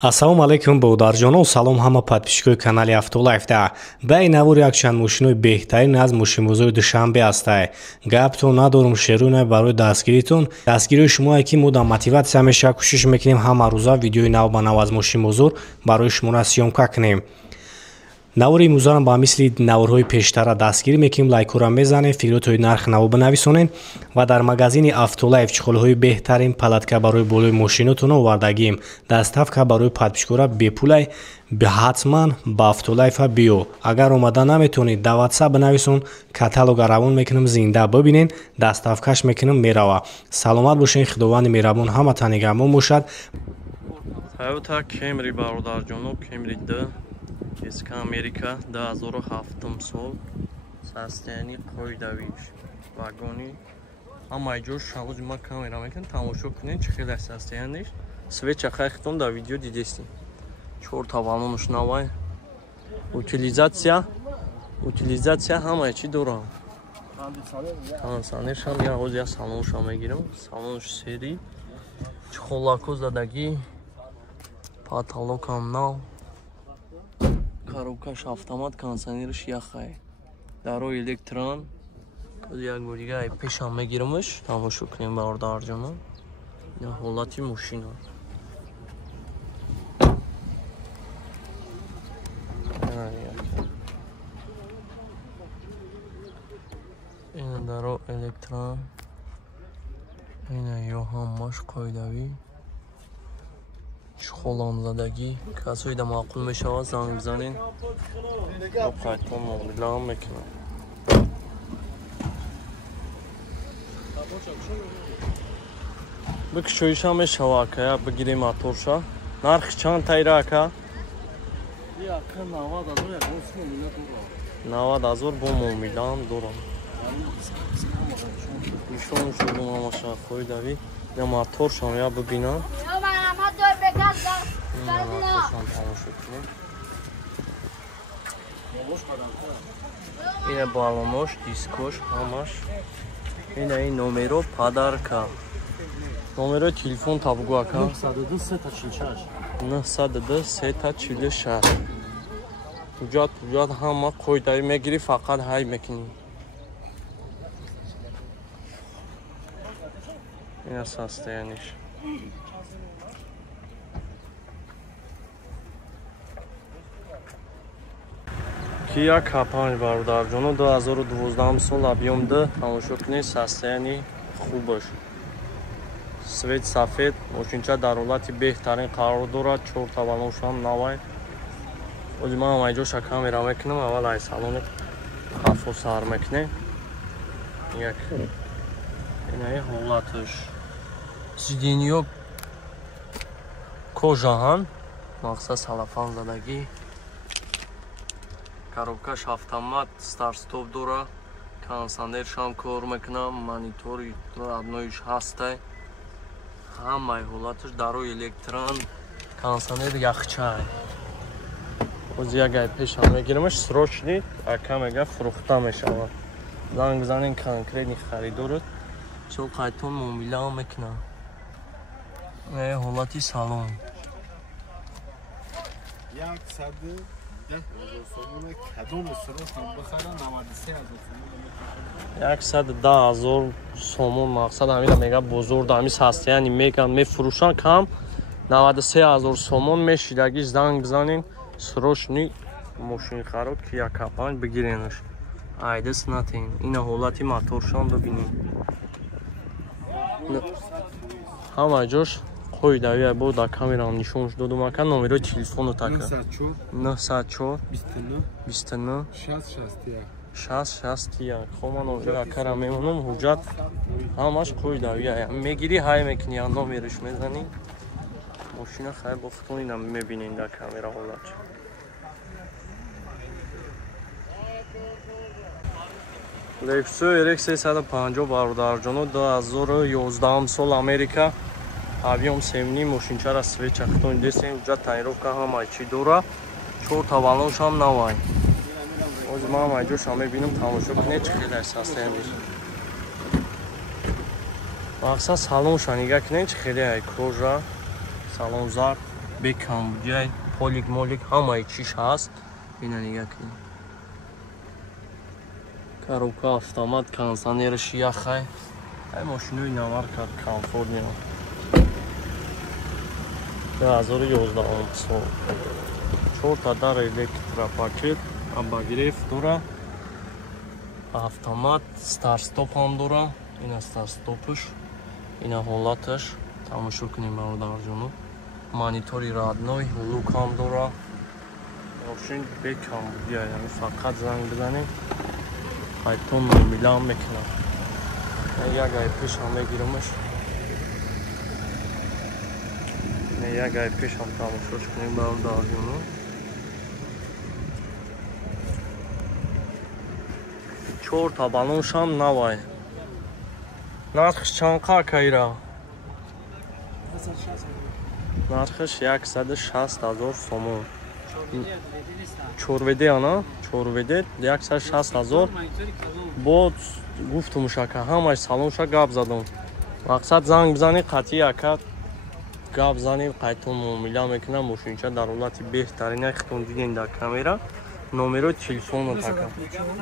Ассалому алайкум бодарҷонон, салом ҳама подписчикои канали Автолайфда. Баъи навори якчанд мошинои беҳтарин аз мошинбозори Душанбе ҳастай. Гапто надорум шерӯне барои дастгиритон. Дастгирии шумое ки мо дар мотиватсия ҳамеша кӯшиш мекунем ҳама рӯза видеои нав ба нав аз мошинбозор барои шуморо сёмка кунем. навори имрӯзаам ба мисли наворҳои пештара дастгирӣ мекунем, лайкора мезанем, фикротои нарх наво бинависонем ва дар магазини Автолайф чихолҳои беҳтарин палатка барои болои мошинотон овардагием. Доставка барои подписчикора бепулай. ҳатман ба Автолайфа биё. Агар омада наметонед дар WhatsApp бинависон, каталога равон мекунем, зинда бибинен, доставкаш мекунем, мерава. Саломат бошен, худованди меҳрабон ҳаматан нигоҳбон бошад. Toyota Camry бародарҷоноб, Camry D eski Amerika 2007 sol состоянии qoidavî вагони ҳамаи ҷо шалоҷ ма камера мекунем, тамошо кунем чӣ хеле состояниш. Свеча хайхтон дар видео дидестем. 4 тавалонуш навай. Утилизация ҳамаи чӣ дорам. Кондиционерш ҳам я ҳоз я салонш ҳам мегирам. Салонш сери. Чихолако задагӣ. Потолокам нав. Коробкаш автомат, кондиционерш яхай. Дарои электрон. Як бор дига пешам мегирамш. Тамошо кунем бародарҷонон. Я ҳолати мошина. Ина даро электрон. Ина ё ҳамаш qoidavî. Чихолам задагӣ. Касои да маъқул мешавад занг бизанен. Қайтон муомилаам мекунам. Бикушоиша мешава ака, як бигирем моторша. Нархи чанд тайра ака? 90,000 бо муомилаам дорам. Нишон шудум ҳамаша qoidavî. Я моторшам я бибинам. Ина балонош, дискош, ҳамаш. Ина ин номеро падарка. Номеро телефон табгу ака. 902 346. Ҳуҷҷат ҳама qoidavî мегирӣ, фақат ҳай мекунӣ. Ина состояниш. Kia K5 бародарҷонон 2012 сол объем D, тамошо кунед, состоянии хубаш. Свет сафед, мошинча дар ҳолати беҳтарин қарор дорад, 4 тавалонш ҳам навай. Ози ман ҳамаи ҷоша камера мекунам, аввал ай салони хафо сар мекунем. Як инаи ҳолаташ. Сиденьё кожаҳан, мақсад салафан задагӣ. Коробкаш автомат, старт-стоп дора. Кондиционерш ҳам кор мекунам, монитори родноиш ҳастай. ҳамаи ҳолаташ дарои электрон, кондиционер яхчай. ози як ай пешам мегирамаш, срочни ака мега фурӯхта мешавад. Занг бизанен конкретни харидорат, чо қайтон муомилаам мекунам. ҳолати салон. 110,000 сомон мақсад ҳамина мега бозор да ҳами состояни меган мефурӯшан кам 93,000 сомон мешидагиш. занг бизанен срочни мошинхаро Kia K5 бигиренаш. айдас натен. ина ҳолати моторшам бибинем. ҳама ҷош qoidavî бо да камерам нишонш додум ака. номерои телефону така 904 29 661. хо ман ҳозир акара мемонам. ҳуҷҷат ҳамаш qoidavî мегирӣ, ҳай мекунӣ, номериш мезанӣ. мошина хай бо худтон ина мебинен да камера ҳолат. Lexus RX 350 бародарҷонон 2011 сол Америка. объем семни мошинчара свеча хтон десем. ҳуҷҷат таъмировка ҳамаи чӣ дора. 4 тавалонш ҳам навай. ози ман ҳамаи ҷоша мебинам, тамошо кунед чӣ хеле состояниш. мақсад салонша нигаҳ кунед чӣ хеле ай кожа. салон зард. бекам буҷай полик молик ҳамаи чиш ҳаст. ина нига кунед. коробка автомат, кондиционерш яхай. ай мошинои навар кард комфортниё. 2011 сол. 4 та дар электропакет, обогрев дора. Автомат, старт-стоп ҳам дора. Ина старт-стопш. Ина ҳолаташ. Тамошо кунем бародарҷоно. Монитори родной, лук ҳам дора. Мошин бекам буҷай, яъни фақат занг бизанем. Қайтон миллион мекунам. Як ай пеш ҳам мегирамаш. Як ай пеш ҳам тамошош кунем бародарҷоно. Чор та балонш ҳам навай. Нархш чанд қакайра? Нархш 160,000 сомон. Чорведе ана? Чорведе 160,000. Бо гуфтумушака ҳамаш салонша гап задам. Мақсад занг бизани қатъи яка гап занем қайтон муомила мекунам. Мошинча дар ҳолати беҳтарина хитон дидем дар камера. номерои телефону така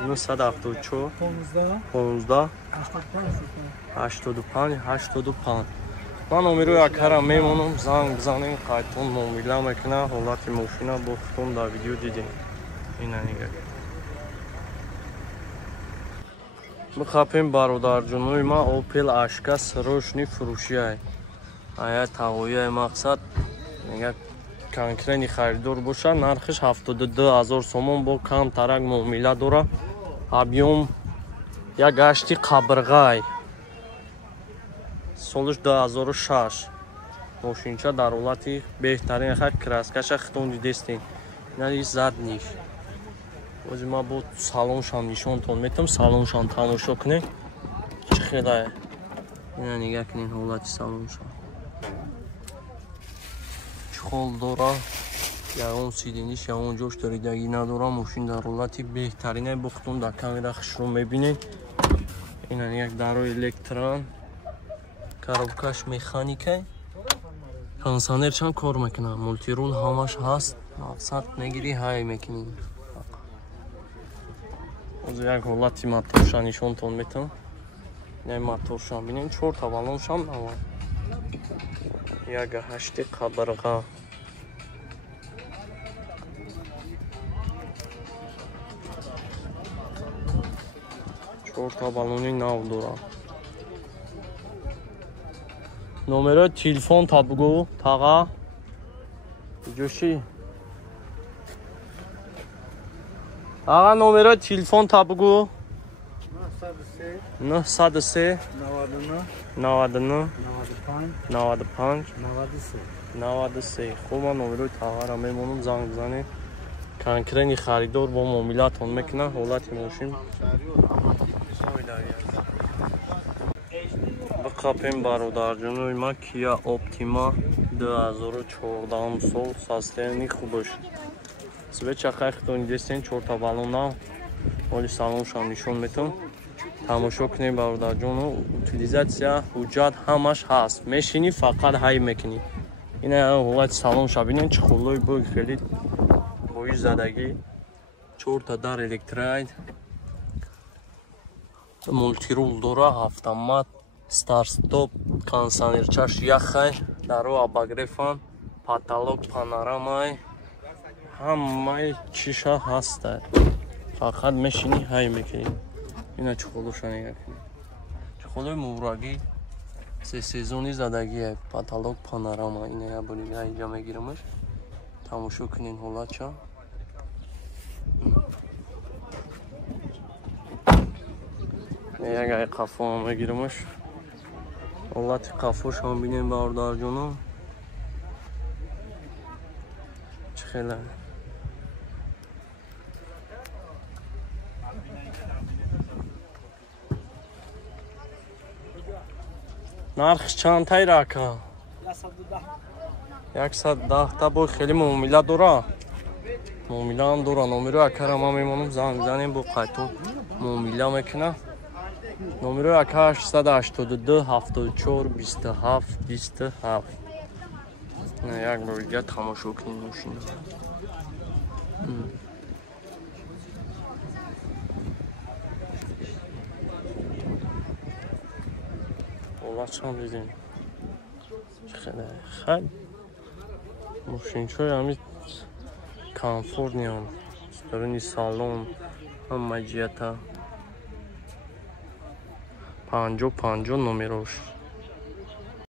974 15 85 85. ман номерои акара мемонам, занг бизанем қайтон муомила мекунам. ҳолати мошина бо хитон дар видео дидем. ина нига бихапем бародарҷонои ман Opel Ashka срочни фурӯшиай. ая тавояи мақсад мега конкретни харидор боша. нархиш 72,000 сомон бо кам тарак муомила дора. объем як гашти қабрғай. солиш 2006. мошинча дар ҳолати беҳтарин яха краскаша хитон дидестем. ина задниш. ози ма бо салоншам нишонтон метам. салоншам тамошо кунед. чӣ хелае. ина нига кунед ҳолати салоншам. чхол дора. ягон сидениш ягон ҷош даридагӣ надора. мошин дар ҳолати беҳтарина бо хитон дар камера хишро мебинед. ина як дарои электрон. коробкаш механикай. кондиционер чанд кор мекунад. мултирул ҳамаш ҳаст. мақсад мегирӣ ҳай мекунӣ. ози як ҳолати моторша нишонтон метавам. ин моторшам бинем. 4 та балоншам нава. як ҳашти қабрға. чорта балони нав дора. номерои телефон табгу тага ҷӯши. ага номерои телефон табгу 903 99 95 93. хуб ман номерои тағара мемонам. занг бизанем. конкретни харидор бо муомилатон мекунад. ҳолати мошин бихапем бародарҷонои ман Kia Optima 2014 сол. состоянии хубаш. свечақай хитони дестен 4 та балонам. ҳоли салоншам нишон метавам. тамошо кунем бародарҷоно. утилизатсия ҳуҷҷат ҳамаш ҳаст. мешинӣ фақат ҳай мекунӣ. ина ҳолати салонша бинем. чихолои бӯй хеле бои задагӣ. 4 та дар электрайд. мултирул дора. автомат, старт-стоп, кондиционерчаш яхай. даро обогрефан, потолок панорамай. ҳамаи чиша ҳаста. фақат мешинӣ ҳай мекунӣ. ина чихолоша нига кунед. чихолои муврагӣ сезони задагие. потолок панорама. ина як бор дига инҷа мегирамаш. тамошо кунед ҳолатша. як ай қафо ҳам мегирамаш. ҳолати қафошам бинем бародарҷоно. чӣ хела. нархш чандтай рака? 110 та бо хеле муомила дора. муомила ҳам дора. номерои акара ман мемонам. занг занем бо қайтон муомила мекунад. номерои ака 882 74 27 27. як бор дигар тамошо кунед мошина. Олачам дидем. Хеле мошинчои ҳами комфортниам. Даруни салон ҳама ҷиҳата 50-50 номерош.